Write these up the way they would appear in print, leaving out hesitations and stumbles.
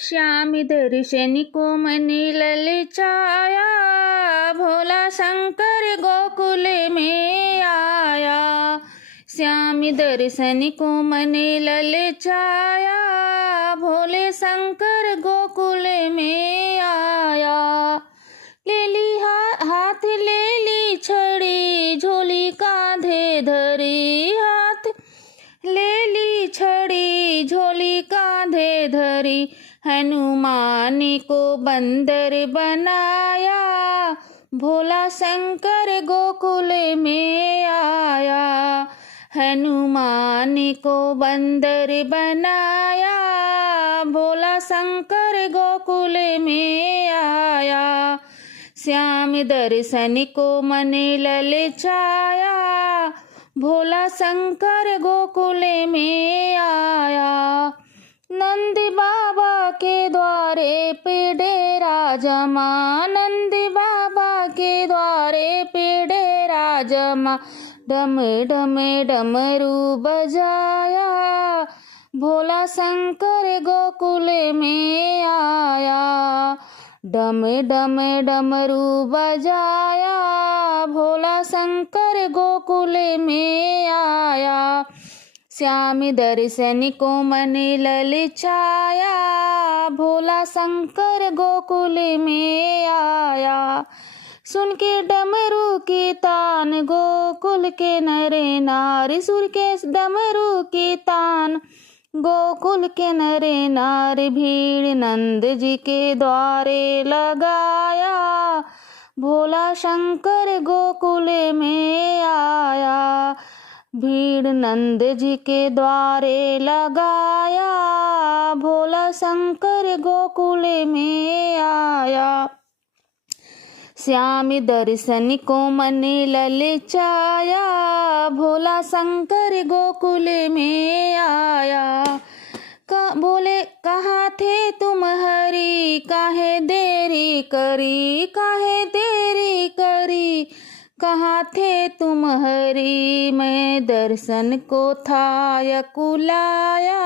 श्याम दर्शन कोमल ललचाया, भोला शंकर गोकुल में आया। श्याम दर्शन कोमल ललचाया, भोले शंकर गोकुल में आया। ले ली हाथ ले ली छड़ी, झोली कांधे धरी, हाथ ले ली छड़ी, झोली कांधे धरी। हनुमान को बंदर बनाया, भोला शंकर गोकुल में आया। हनुमान को बंदर बनाया, भोला शंकर गोकुल में आया। श्याम दर्शन को मन ललचाया, भोला शंकर गोकुल में आया। नंद बाबा के द्वारे पे डेरा जमा, नंद बाबा के द्वारे पे डेरा जमा। डम डम डमरू बजाया, भोला शंकर गोकुल में आया। डम डम डमरू बजाया, भोला शंकर गोकुल में आया। श्याम दर्शन को मन ललचाया, भोला शंकर गोकुल में आया। सुन के डमरू की तान, गोकुल के नरे नारी, सुर के डमरू की तान, गोकुल के नरे नारी। भीड़ नंद जी के द्वारे लगाया, भोला शंकर गोकुल में आया। भीड़ नंद जी के द्वारे लगाया, भोला शंकर गोकुल में आया। श्याम दर्शन को मन ललचाया, भोला शंकर गोकुल में आया। बोले कहाँ थे तुम हरि, काहे देरी करी, काहे देरी करी। कहाँ थे तुम हरि, मैं दर्शन को था यकुलाया,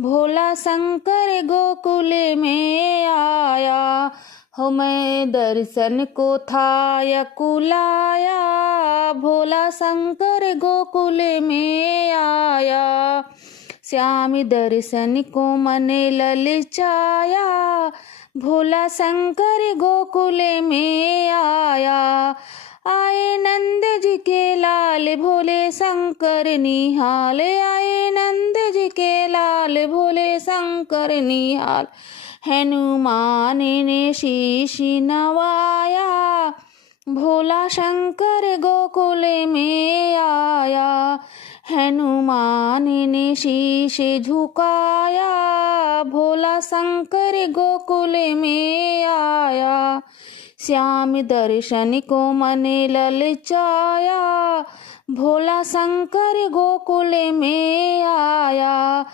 भोला शंकर गोकुल में आया। हो मैं दर्शन को था यकुलाया, भोला शंकर गोकुल में आया। श्याम दर्शन को मन ललचाया, भोला शंकर गोकुल में आया। आए नंद जी के लाल, भोले शंकर निहाल, आए नंद जी के लाल, भोले शंकर निहाल। हनुमान ने शीश नवाया, भोला शंकर गोकुल में आया। हनुमान ने शीश झुकाया, भोला शंकर गोकुल में आया। श्याम दर्शन को मन ललचाया, भोला शंकर गोकुल में आया।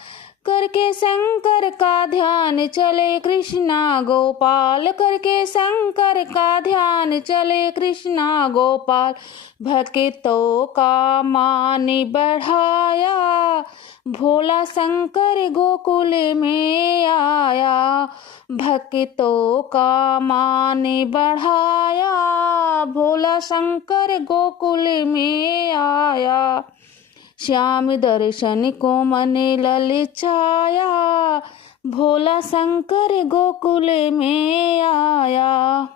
करके शंकर का ध्यान चले कृष्णा गोपाल, करके शंकर का ध्यान चले कृष्णा गोपाल। भक्तों का मान बढ़ाया, भोला शंकर गोकुल में आया। भक्तों का मान बढ़ाया, भोला शंकर गोकुल में आया। श्याम दर्शन को मन ललचाया, भोला शंकर गोकुल में आया।